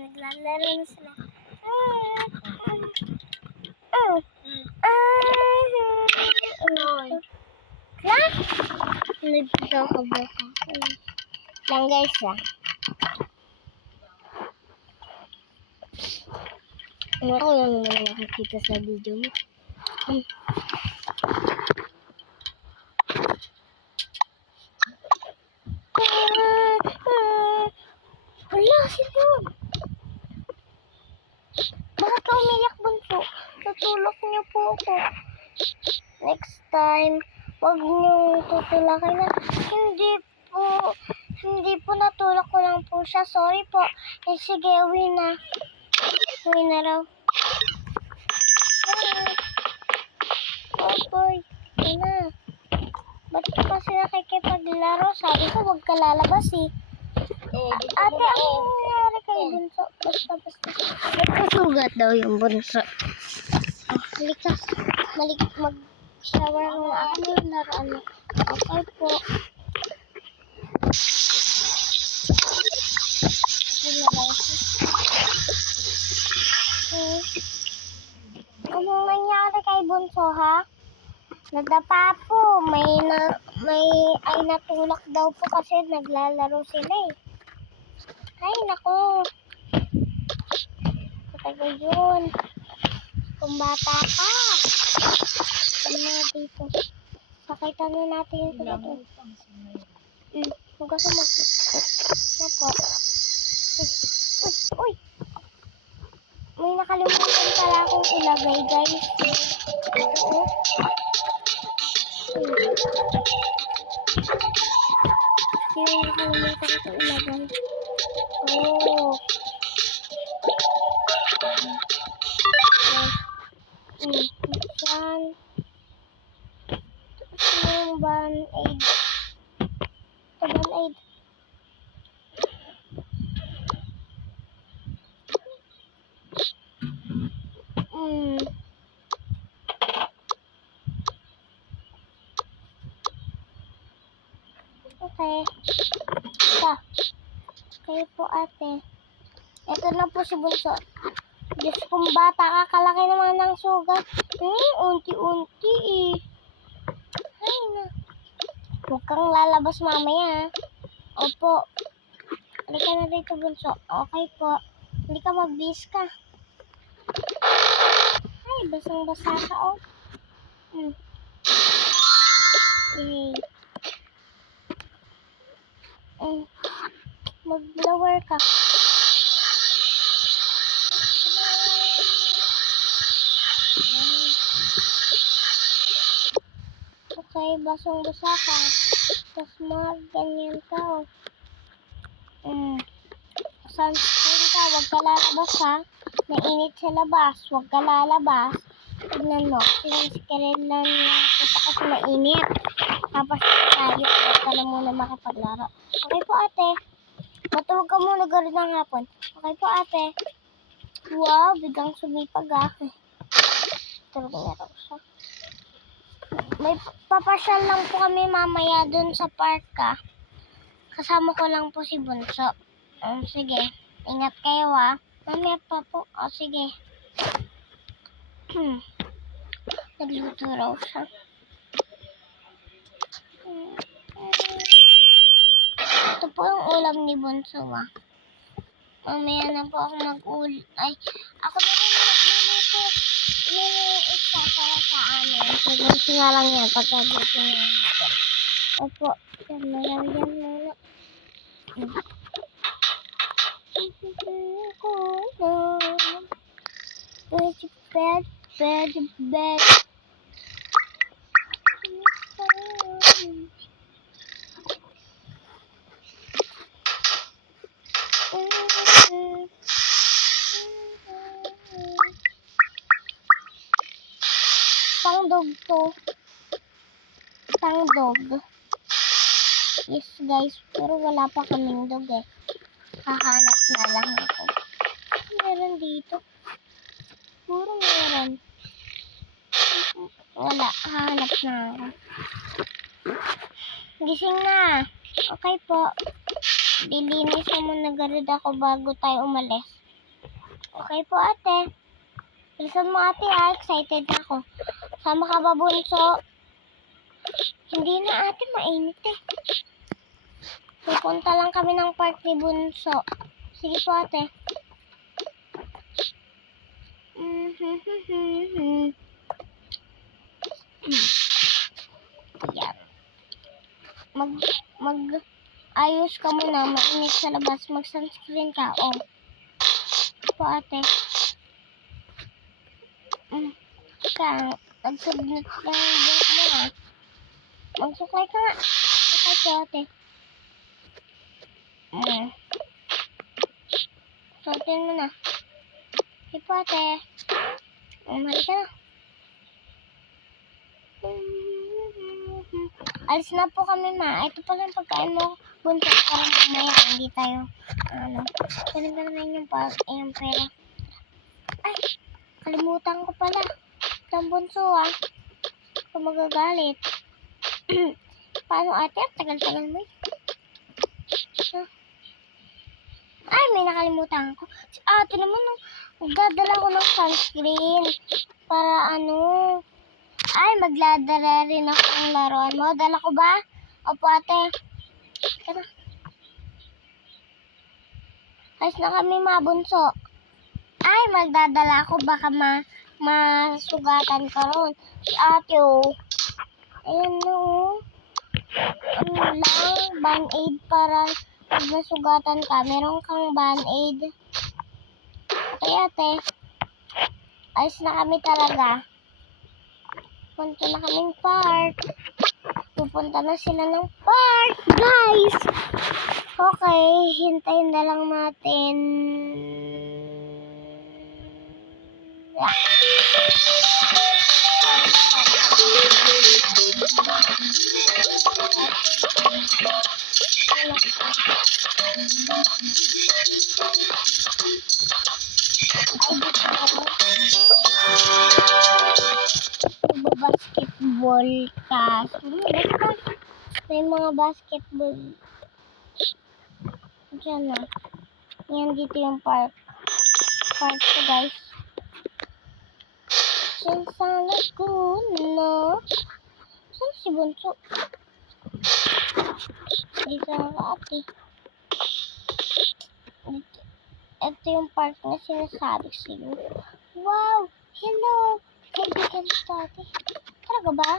naglalaro na sila. Nagkakabaka. Lang guys Ako lang naman nakakita sa video mo. Wala, sino? Bakit ka umiyak, bunso? Tutulak niyo po ako. Next time, wag niyo tutulakin na. Hindi po natulak ko lang po siya. Sorry po. Sige, uwi na. Uwi na raw. Oh boy, na. Ba't ka kasi nakikipaglaro? Sabi ko, wag ka lalabas eh. Ate, ano nangyari kay bunso? Basta. Nagkasugat daw yung bunso. Halika. Mag-shower mo ako. Laruan mo. Okay po. Ano nangyari kay bunso, ha? Nadapa po. Ay natulak daw po kasi naglalaro sila eh. Ay, naku. Katagal yun. Kung bata ka. Ano na dito? Pakita na natin yung sagot. Hugas mo. Na po. Uy. May nakalimutan pala akong ilagay, guys. Ito. Yung nakalimutan ko ilagay. Oh. Yan. Yung band-aid. Ito band-aid. Okay. Ito. Okay po, ate. Ito na po si bunso. Diyos kong bata ka, kalaki naman ng sugat. Unti-unti eh. Ay na. Huwag kang lalabas mamaya. Opo. Halika na dito, bunso. Okay po. Hindi ka mag-bis ka. Ay, basang-basa ka, oh. Mag-blower ka. Okay, basang-basa ka. Tapos ganyan ka, oh. Sunscreen ka, huwag ka lalabas ha. Nainit sa labas, huwag ka lalabas. Tignan mo, siniscreen lang nakita kasi mainit. Tapos tayo, huwag ka na muna makipaglaro. Okay po, ate. Matulog ka muna gano'n ng hapon. Okay po, ate. Wow, biglang sumipag Tulog na raw siya. May papasyal lang po kami mamaya dun sa park Kasama ko lang po si bunso. Sige, ingat kayo Mamaya pa po. Sige. Nagluto raw siya. Ito po yung ulam ni bunso Mamaya na po ako Ay, ako na rin nagluluto. Yun yung isa para sa amin. So, bunso na lang yan pagkagusto niya. Opo, yan na lang yan muna. Bed. Pangdog to. Pangdog. Yes guys, pero wala pa kaming dog Hahanap na lang ako. Meron dito. Puro meron. Wala, hahanap na ako. Gising na. Okay po. Dilinis mo na garod ako bago tayo umalis. Okay po, ate. Bilisan mo, ate, ha? Excited na ako. Sama ka ba, bunso? Hindi na, ate. Mainit, eh. Pupunta lang kami ng park ni bunso. Sige po, ate. Yan. Ayos ka muna. Mainit sa labas. Mag-sunscreen ka. Oh. Po, ate. Nagsubnot ka ng buhok mo, ha? Magsukay ka nga. Sukay po, ate. Suotin mo na. Sige po, ate. Halika na. Alis na po kami, ma. Ito pala yung pagkain mo. Bunso, para mamaya hindi tayo, ganun yung pera. Ay, kalimutan ko pala. Itong bunso, kung magagalit. Paano, ate? Tagal-tagal mo, Ay, may nakalimutan ko. Si ate naman, magdadala ko ng sunscreen. Para ay, magladala rin ako ng laruan mo. Dala ko ba? Opo, ate. Tara. Ayos na kami, mabunso. Ay, magdadala ako. Baka masugatan ka ron. Si ate, ayan, Band-aid para pag nasugatan ka. Meron kang Band-aid. Okay, ate. Ayos na kami talaga. Punta na kaming park. Pupunta na sila ng park, guys. Okay, hintayin na lang natin. Basketball tas. May mga basketball. Diyan na. Yan dito yung park. Park ko, guys. Diyan sa Laguna. Saan si Bunso? Dito ang ate. Ito yung park na sinasabi sa'yo. Wow! Hello! Kaibigan ko, ate. Talaga ba?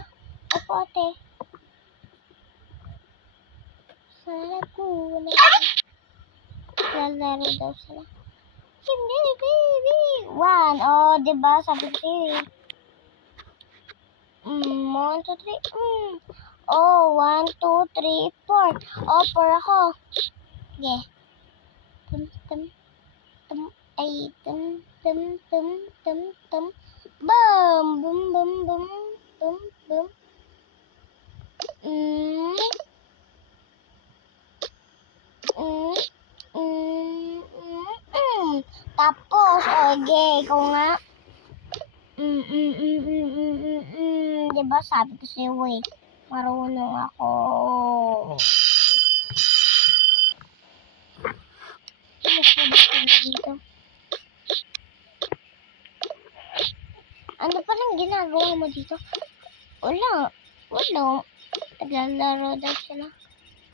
Opo, ate. Sa Laguna. Lalaro daw sila. Baby! One. Oh, diba? Sabi ko sa'yo. 1, 2, 3. Oh, 1, 2, 3, 4. Oh, 4 ako. Yeah. Boom! Boom, boom, boom. Boom, boom. Tapos, okay, ikaw nga. Diba sabi ko sa'yo, marunong ako. Dito. Ano palang ginagawa mo dito? Wala. Naglalaro daw sila.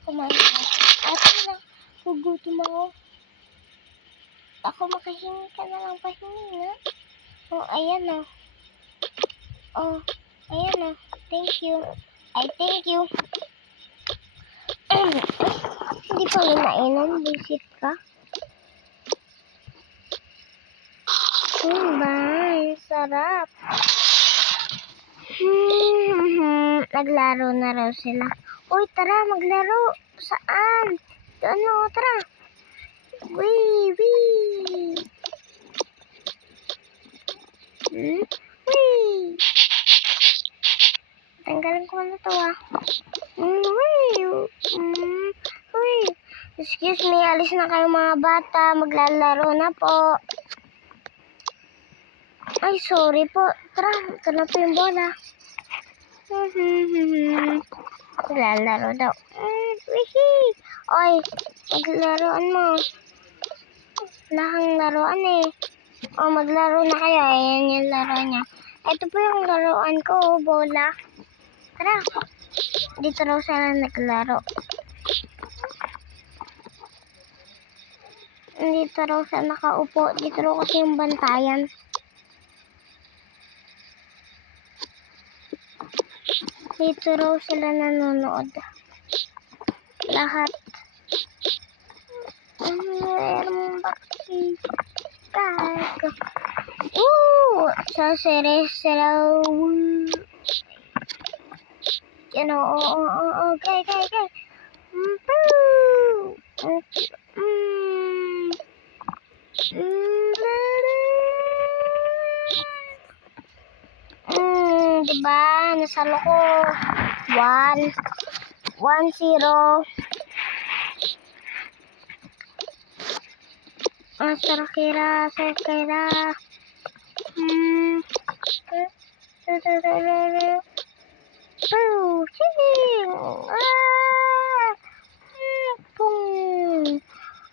Kumain na. Ate na, gugutom ako. Ako makahingi ka na lang pahingi, na. Oh, ayan na. Oh, ayan na. Thank you. Thank you. Hindi pa kinainan. Visit ka. Bye. Sarap. Naglaro na raw sila. Uy, tara, maglaro. Saan? Tara. Wee. Tanggalin ko na to, Excuse me, alis na kayo mga bata. Maglalaro na po. Ay, sorry po. Tara, ito na po yung bola. Maglalaro daw. Oy, maglaruan mo. Wala kang laruan, O, maglaro na kayo. Ayan yung laro niya. Ito po yung laruan ko, bola. Tara. Dito raw sila naglaro. Dito raw siya nakaupo. Dito raw kasi yung bantayan. Dito raw sila nanonood. Lahat. Meron bakit? Sa series sila. Yan o. Okay. Diba? Nasalo ko. 1-0. Sakira.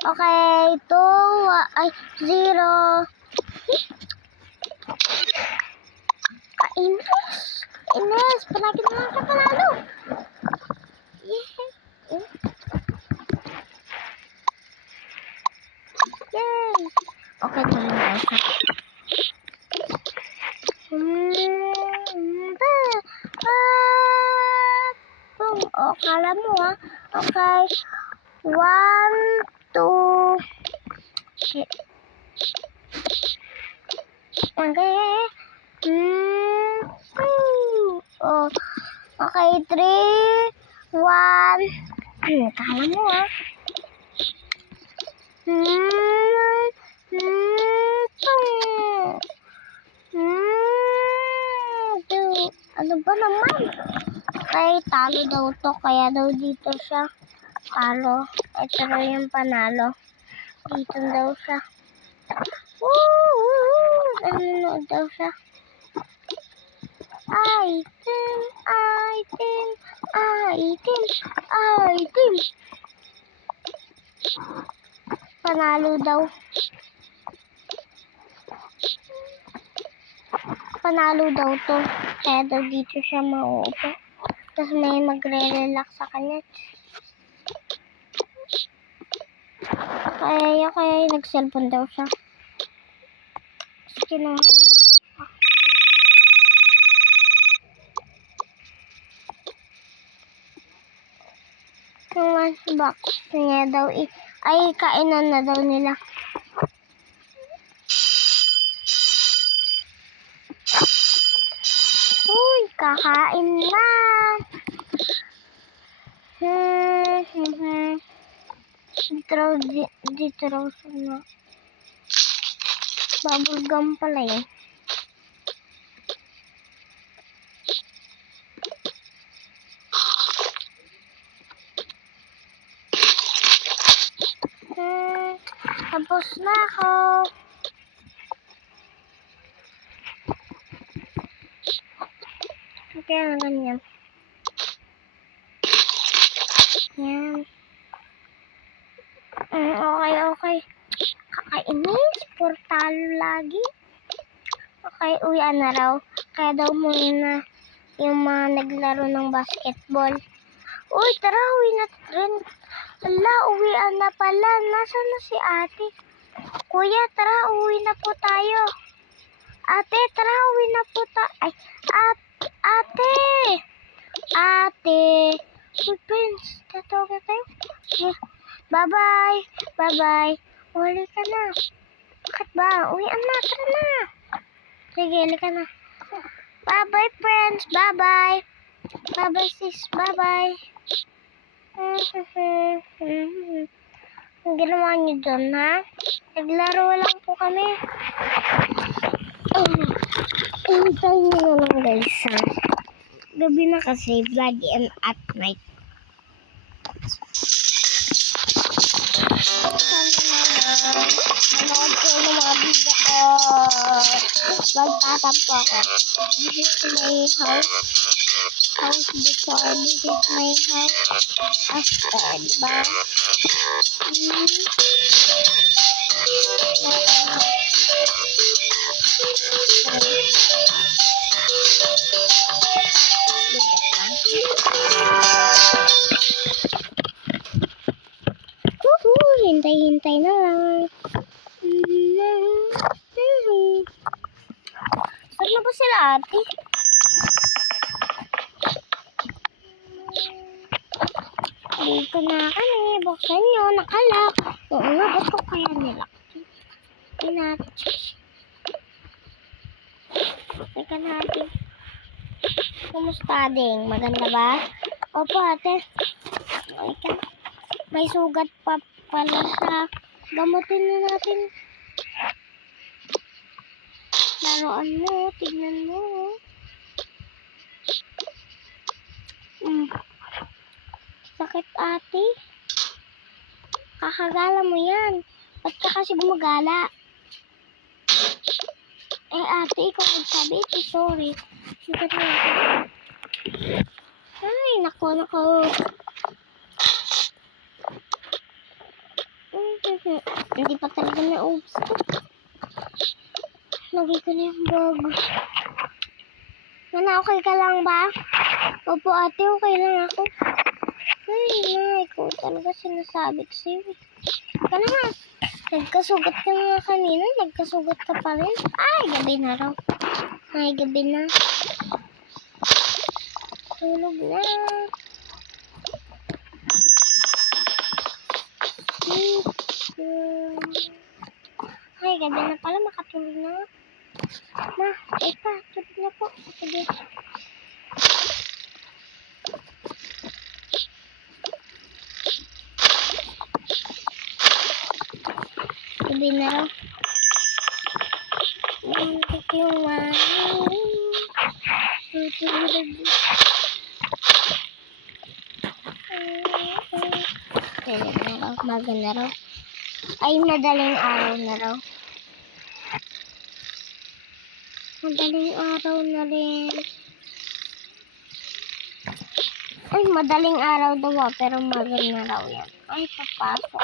Okay, 0. Ines, palagi naman ka panalo. Yay! Okay, tuloy na siya. Kala mo Okay. 1, 2. Okay. Okay, 3, 1. Kala mo Ano ba naman? Okay, talo daw to. Kaya daw dito siya. Talo. Ito daw yung panalo. Dito daw siya. Nanonood daw siya. Item. Panalo daw. Panalo daw to. Kaya daw dito siya mauupo. Tapos may magre-relax sa kanya. Kaya nag-cellphone daw siya. Sige naman. Yung lunchbox niya daw ay kainan na daw nila. Uy, kakain na. Dito raw siya. Bubble gum pala yun. Tapos na ako. Kaya na ganyan. Yan. Okay. Kakainis. Portalo lagi. Okay, uwian na raw. Kaya daw muna yung mga naglaro ng basketball. Uy, tara, uwi na rin. Hala, uwian na pala. Nasaan na si ate? Kuya, tara, uwi na po tayo. Ate, tara, uwi na po tayo. Ay, ate. Good friends, tatawag na tayo. Yeah. Bye-bye. Uli ka na. Bakit ba? Uwian na, tara na. Sige, uli ka na. Bye-bye, friends. Bye-bye. Bye-bye, sis. Bye-bye. Ang ginawa niyo doon, ha? Naglaro lang po kami. Hintay niyo na lang, guys, ha? Gabi na kasi, vlog and at night. Sana naman, manood ko ng mga video ko. Magtatampo ako. This is my house before. This is my house after, diba? Hintay-hintay na lang. Saan na ba sila ate? Dito na kami. Buksan nyo. Nakalak. Oo nga. Ba't ko kaya nilak? Teka natin. Kumusta ding? Maganda ba? Opo ate. Okay. May sugat pa pala siya. Gamutin na natin. Laruan mo. Tignan mo. Sakit ate. Kakagala mo yan. Ba't ka kasi gumagala? Ate, ikaw nagsabi. Sorry. Sugat mo. Ay, nako. Hindi pa talaga na-oops ko. Lagay ko na yung bag. Okay ka lang ba? Opo ate, okay lang ako. Ay, ikaw talaga sinasabi ko sa'yo. Ka na nga. Nagkasugat ka nga kanina. Nagkasugat ka pa rin. Ay, gabi na raw. Ay, gabi na. Tulog na. Ay, gabi na pala. Makatulog na. Ma, eka, tulog na po. Sige. Gabi na raw. Yung maga na raw. Ay, madaling araw na raw. Madaling araw na rin. Ay, madaling araw daw pero maga na raw yan. Ay, papasok.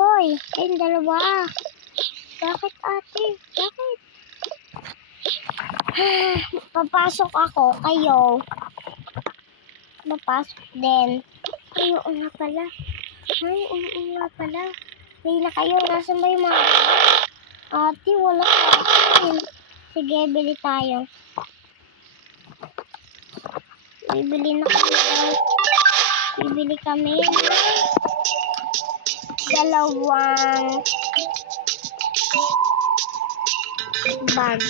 Hoy, kayong dalawa. Bakit ate? Bakit? Papasok ako, kayo. Papasok din. Ay, oo nga pala. Hindi na kayo. Nasaan ba yung mga ate? Wala ka. Sige, bili tayo. Bibili kami. Dalawang bag.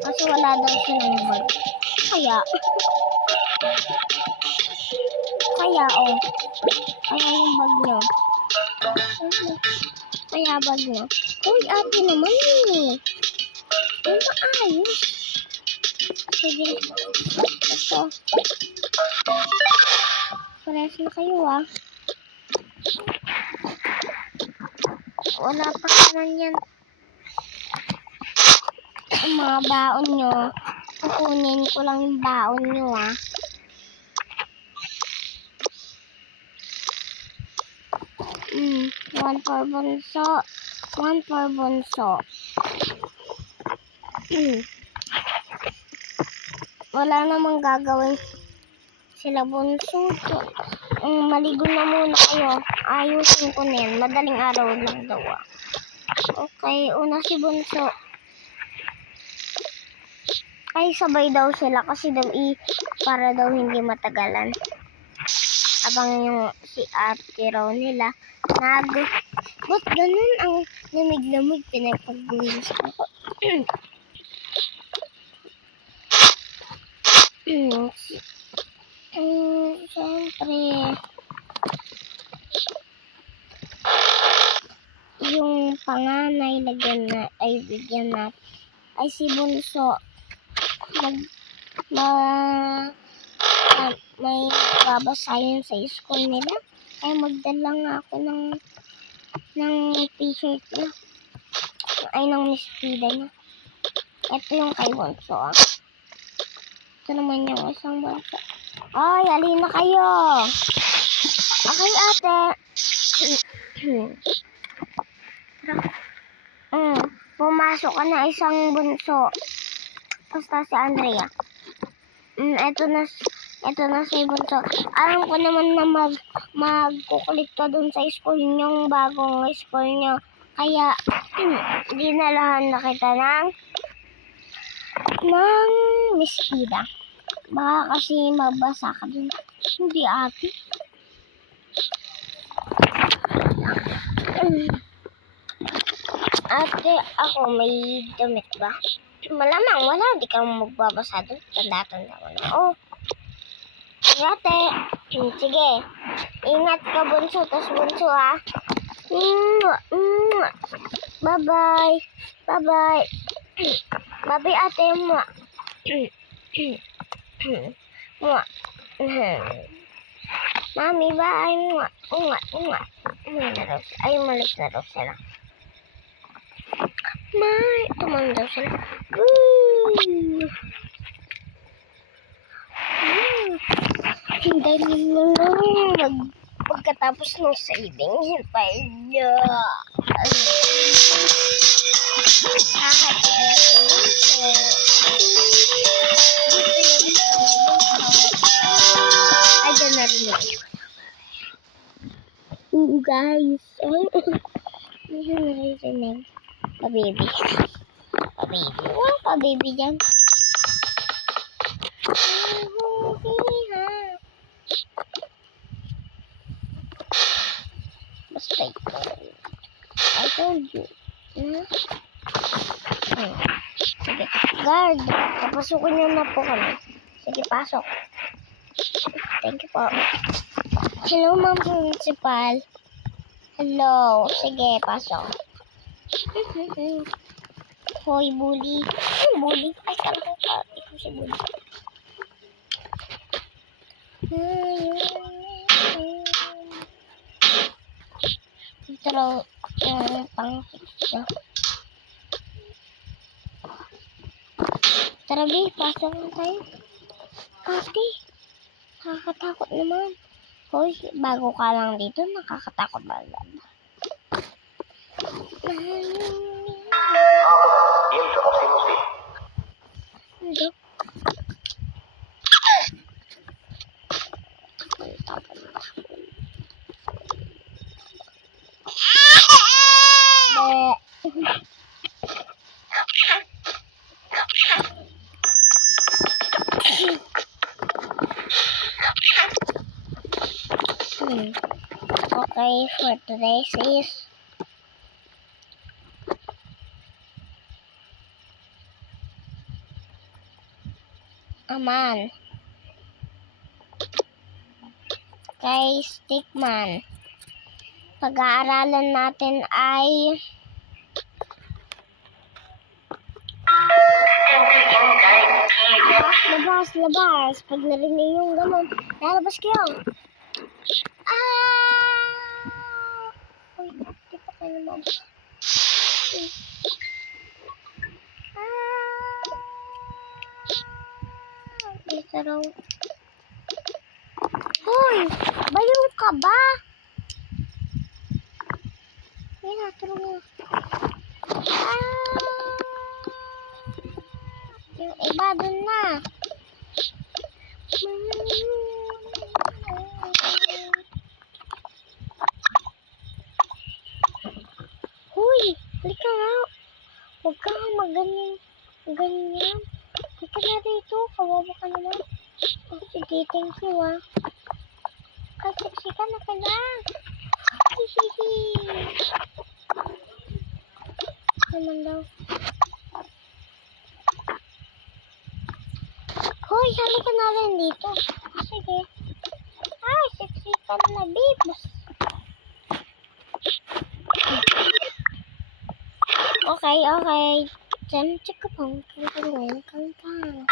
Kasi wala daw silang bag. Kaya yung bag nyo. Kaya bag nyo. Uy, ate naman eh. Ay, maayos. Sige. Ito. Parehas na kayo ah. Wala pa naman yan. Ang mga baon nyo. Kukunin ko lang yung baon nyo ah. One for bunso. Wala namang gagawin sila bunso. Maligo na muna kayo. Ayusin ko na yan. Madaling araw lang daw ah. Okay, una si bunso. Ay, sabay daw sila kasi daw para daw hindi matagalan. Abang yung si ate raw nila. Ba't ganun ang lamig-lamig pinagpag-uwin sa ako? Siyempre, yung panganay bigyan na ay si bunso. May babasahin sa school nila. Ay magdala nga ako ng t-shirt niya. Ay, ng Miss Pida niya. Ito yung kay bunso ah. Ito naman yung isang bansa. Ay, alin na kayo. Okay, ate. Pumasok ka na isang bunso. Basta si Andrea. Ito na si bunso. Alam ko naman na magkukulit ka dun sa school niyong bagong school niyo. Kaya, dinalahan na kita ng Miss Ida. Baka kasi mabasa ka dun. Hindi, ate. Ate, ako may damit ba? Malamang wala, di ka magbabasa doon. Tanda-tanda mo na. Oh, sige ate. Sige, ingat ka bunso, tas bunso ha. Bye-bye. Bye-bye. Bye-bye ate mo. Mami, bye. Ay, malis na daw sila. Tumahan daw sila. Hintay nyo lang. Pagkatapos ng saving, hintay nyo. Ay, dyan na rin yun. Guys. Hindi na rin. Pa-baby. Wow, pa-baby dyan. Basta ito. I told you. Sige. Guard. Papasukin niyo na po kami. Sige, pasok. Thank you po. Hello, Ma'am Principal. Hello. Sige, pasok. Hoy, bully. Bully? Ay, talagang ka. Ikaw si bully. Ito raw pang-fix na. Tara, B. Pasok na tayo. Ate. Nakakatakot naman. Hoy, bago ka lang dito, nakakatakot ba? Okay, for today's is Aman. Kay Stickman. Pag-aaralan natin ay labas. Pag narinig yung ganun, lalabas kayo. Uy, di pa kayo naman. Dito raw. Hoy! Bayaw ka ba? Yan, naturo mo. Yung iba dun na. Hoy! Halika nga. Huwag ka nga ganyan. Halika na dito. Kawawa ka naman. Oh, sige, thank you ah. Kasi ka na pala. Hihihi. Naman daw. Hoy, halika na rin dito. Sige. Ay, sexy ka na, babes. Okay. Diyan, check ko pang. Kang.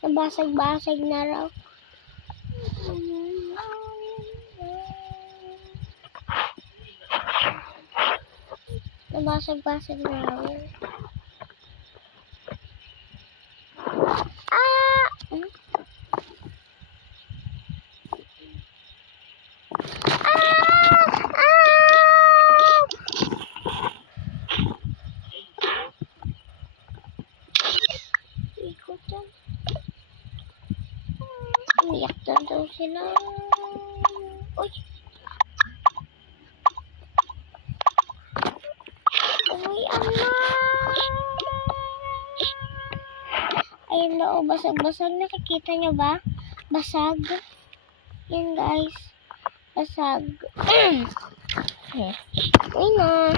Nabasag-basag na raw. Nabasag-basag na raw. Ah! Ikot yan. Umiyak na daw sila. Uy! Uy, ama! Ayun na, oh, basag-basag. Nakikita nyo ba? Basag. Yan, guys. Basag. Uy na.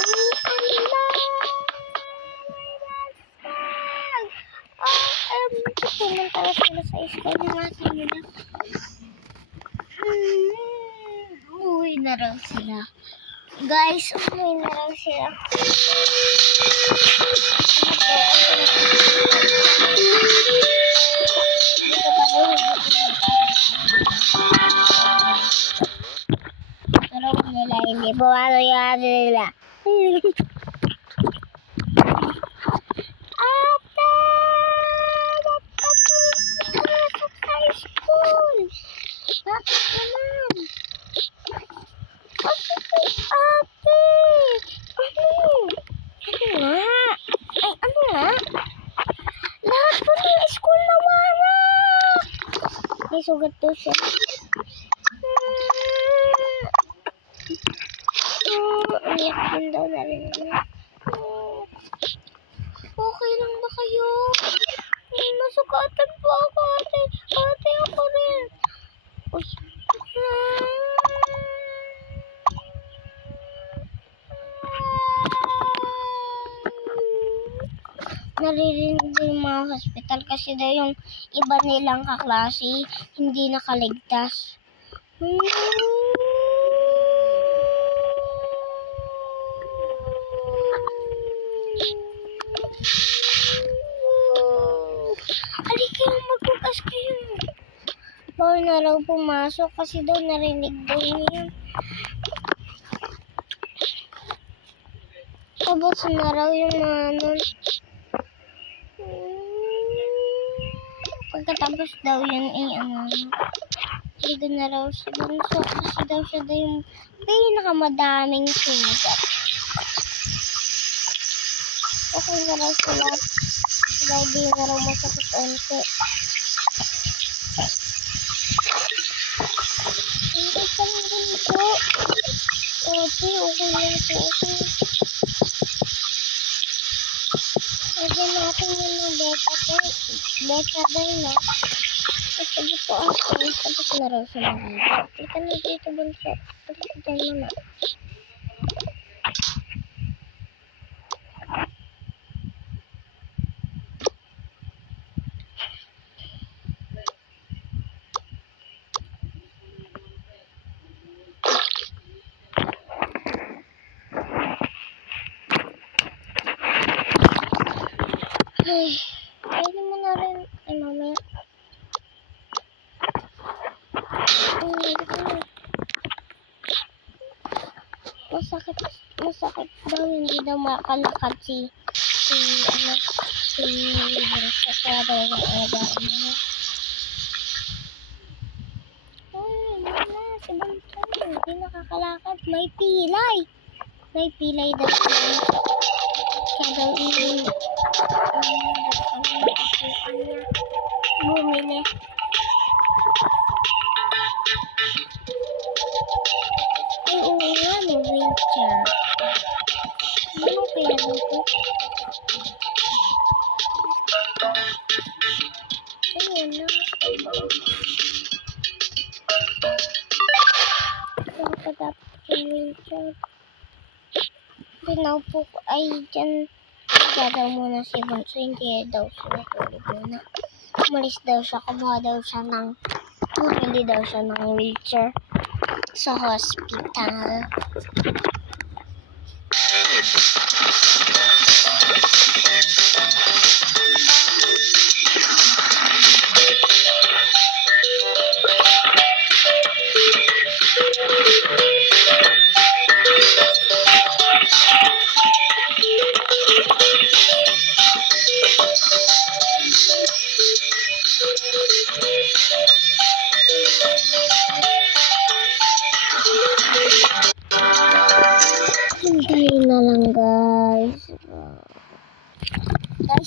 Uy, ama! Pumunta na sila sa school na nila. Uwi na raw sila. Guys, uwi na raw sila. Dito pa daw pero nila hindi pumalo yung nila. Bakit naman? Ate! Ano nga? Ay, ano nga? Lahat po ng school naman na! May sugat to siya. Umiyak din daw na rin. Okay lang ba kayo? Nasugatan po ako, ate. Ate, ako rin. Uy. Naririnig din yung mga hospital kasi daw yung iba nilang kaklase hindi nakaligtas. Halika, magbukas kayo. Bawal na raw pumasok kasi daw narinig daw niya. Tapos na raw yung mga nun. Pagkatapos daw yun ligo na raw si Bunso kasi daw siya daw yung pinakamadaming sugat. Okay na raw sila. Sila hindi na raw masakit onte. Hindi ka lang Bunso. Ate, okay lang po ako. Lagyan natin yung mga beta daw na. Sabi po ako, tapos na raw sila dito. Ika na dito, Bunso. Tapos dyan muna. Ay, pwede mo na rin, mamaya. Masakit daw, hindi daw makalakad si Bunso. Kaya daw nag-alagaan niya. Si Bunso, hindi nakakalakad. May pilay. May pilay daw si Bunso. Kaya daw bumili. Ay, oo nga, may wheelchair. Ano kaya dito? Ayun na. Saan ka dapat yung wheelchair? Pinaupo ko. Ay, dyan. Daw muna si Bunso. Hindi daw siya natulog muna. Umalis daw siya. Kumuha daw siya bumili daw siya ng wheelchair sa hospital.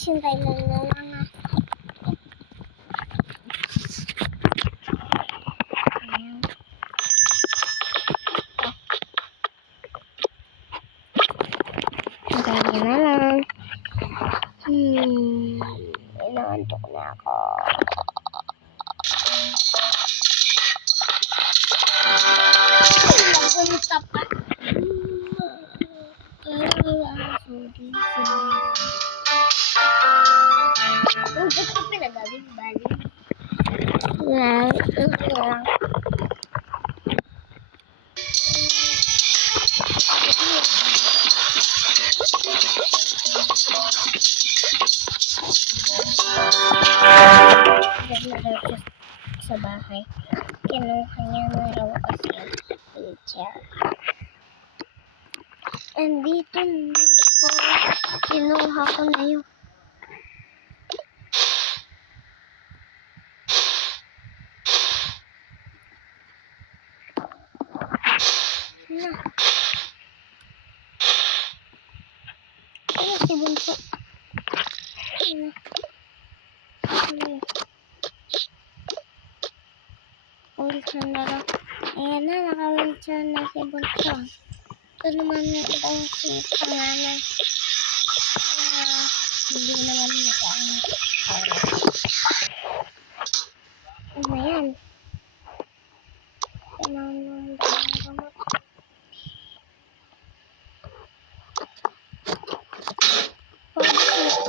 hintay lang na lang ah. Ayan. Hintay ka na lang. Inaantok na ako. Napunta pa. Sorry. Ang ba't ko pinagaling-baling? Ito lang. Nag-nag sa bahay. Kinuha niya na raw kasi yung wheelchair. Andito na ako. Kinuha ko na yung na. Ano si Bunso? Ano? Ano? Wheelchair na raw. Ayan na, naka-wheelchair na si Bunso. Ito naman daw si panganay. Hindi naman nakaano. Ano yan? Kailangan gamot.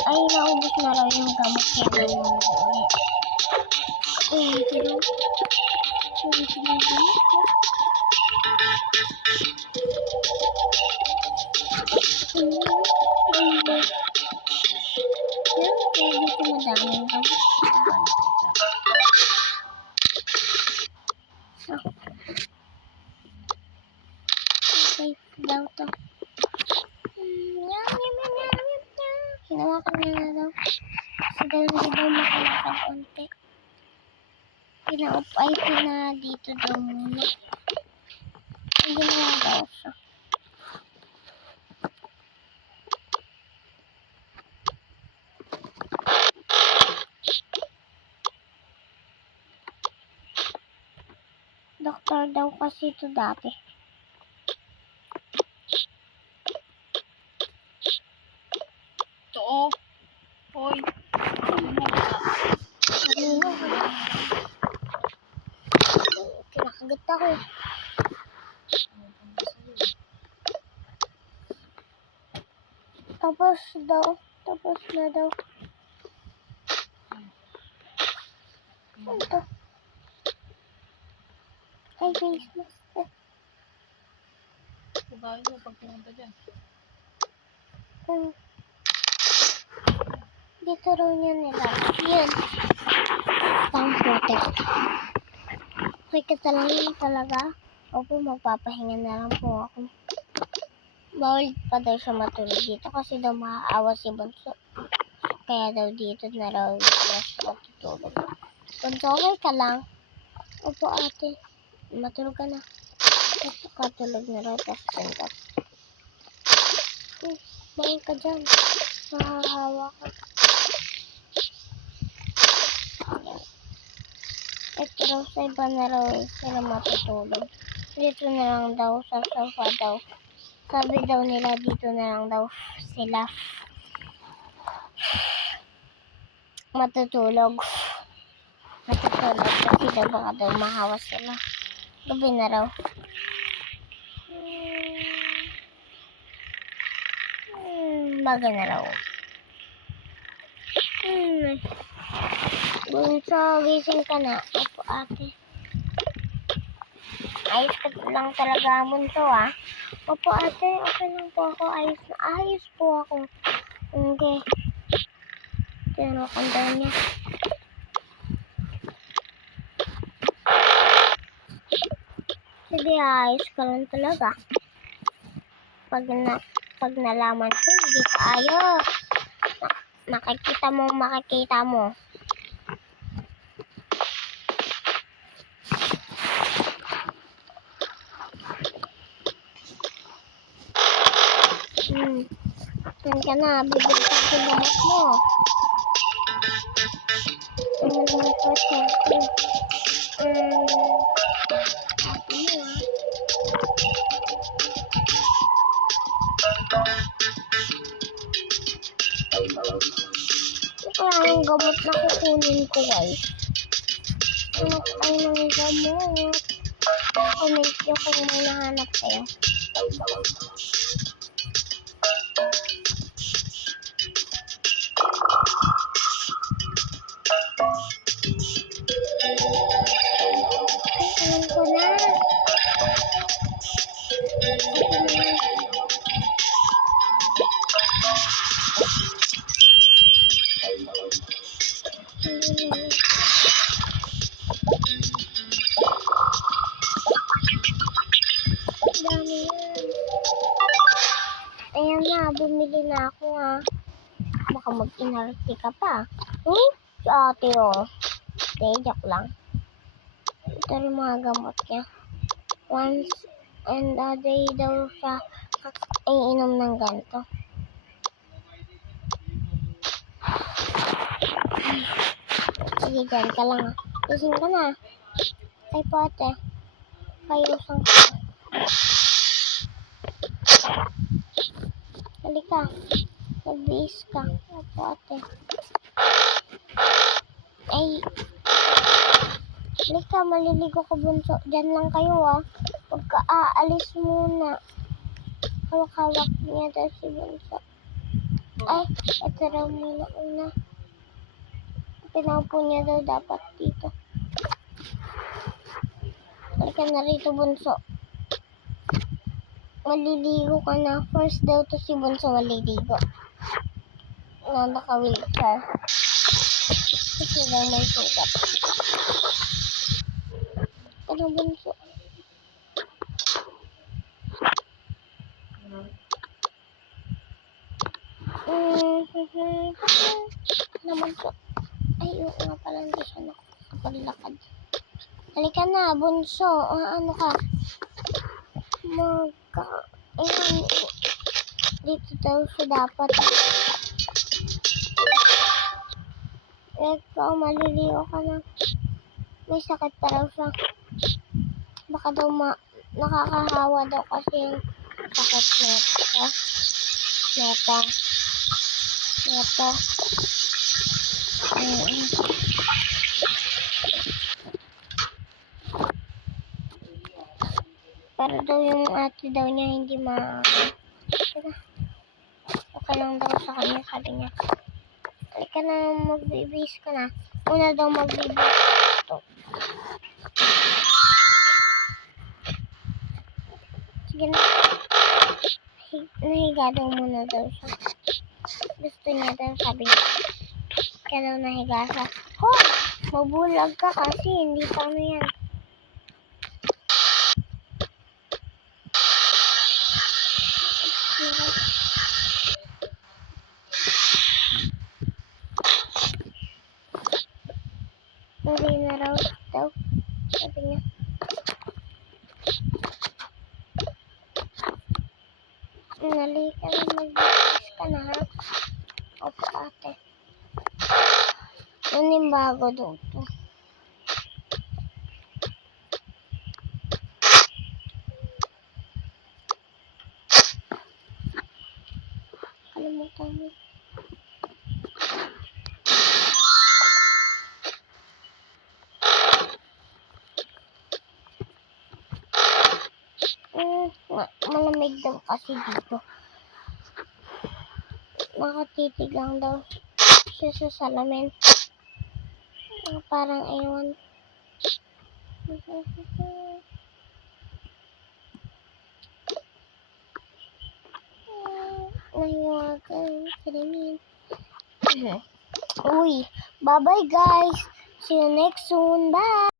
Ay, naubos na raw yung gamot niya ng ulit. Pero ulit na yung gamot ko. Kaya dito madami yung gamot. Safe daw to. Hinawakan niya na daw. Kasi daw hindi daw makalakad konti. Pinaup-ay na dito daw muna. Ang ginawa daw siya. Doktor daw kasi ito dati. Oo. Hoy. Kanino? Kinakagat ako. Tapos na daw. Ito. Ay, face mask. Bukain mo pag pumunta dyan. Dito raw niya nila. Yan. Pang protect. Okay ka lang talaga. Opo, magpapahinga na lang po ako. Bawal pa daw siya matulog dito kasi daw maaawa si Bunso. Kaya daw dito na raw siya matutulog. Bunso, okay ka lang? Opo, ate. Matulog ka na. Katulog na raw. Tapos tingkat. Bawal ka dyan. Mahahawa ka. Ayan. Ito raw sa iba na raw sila matutulog. Dito na lang daw sa sofa daw. Sabi daw nila dito na lang daw sila matutulog. Kasi daw baka daw mahawa sila. Gabi na raw. Baga na raw. Bunso, gising ka na. Opo, ate. Ayos ka lang talaga, Bunso, ah. Opo, ate. Okay lang po ako. Ayos po ako. Okay. Tinukan daw niya. Sige, ayos ka lang talaga. Pag nalaman ko, hindi ka ayos. Makikita mo. Halika na, bibili ka sa gamot mo. Ano naman ito, syempre. Happy mo ah. Parang gamot na kukunin ko guys. Hanap tayo ng gamot. Comment nyo kung may nahanap kayo. Ay, alam ko na. Dami yan. Ayan na, bumili na ako ah. Baka mag-inarte ka pa. Si ate oh. Joke lang. Ito rin mga gamot niya. Once and a day daw siya iinom ng ganito. Sige, dyan ka lang ah. Gising ka na. Ay po ate. Kayusang ka. Halika. Nag-biis ka. Ay po ate. Ay. Halika, maliligo ko bunso. Diyan lang kayo ah. Huwag ka aalis muna. Hawak-hawak niya daw si bunso. Ay, ito raw muna una. Pinaupo niya daw dapat dito. Halika na rito bunso. Maliligo ka na. First daw to si bunso maliligo. Naka-wheelchair. Kasi daw may sugat. Ano bunso? Ano bunso? Ay, yung nga pala hindi siya nakapaglakad. Halika na, bunso. Ano ka? Ayun. Dito daw siya dapat. Ikaw, maliligo ka na. May sakit pa raw siya. Baka daw nakakahawa daw kasi yung sakit neta. Para daw yung ate daw niya hindi okay lang daw sa kanya, sabi niya. Halika na, magbibis ka na. Una daw magbibis ito. Sige na. Nahiga daw muna daw siya. Gusto niya daw, sabi niya. Kaya daw nahiga siya. Hoy! Mabulag ka kasi hindi pa ano yan. Hindi na raw daw. Sabi niya. Nalika na, mag-ibis ka na ha. Opo ate. Ano yung bago daw to? Kalimutan mo. Malamig daw kasi dito. Nakatitig lang daw siya sa salamin. Parang ewan. Nahiwagan. Kalimin. Uy, bye-bye guys. See you next soon. Bye.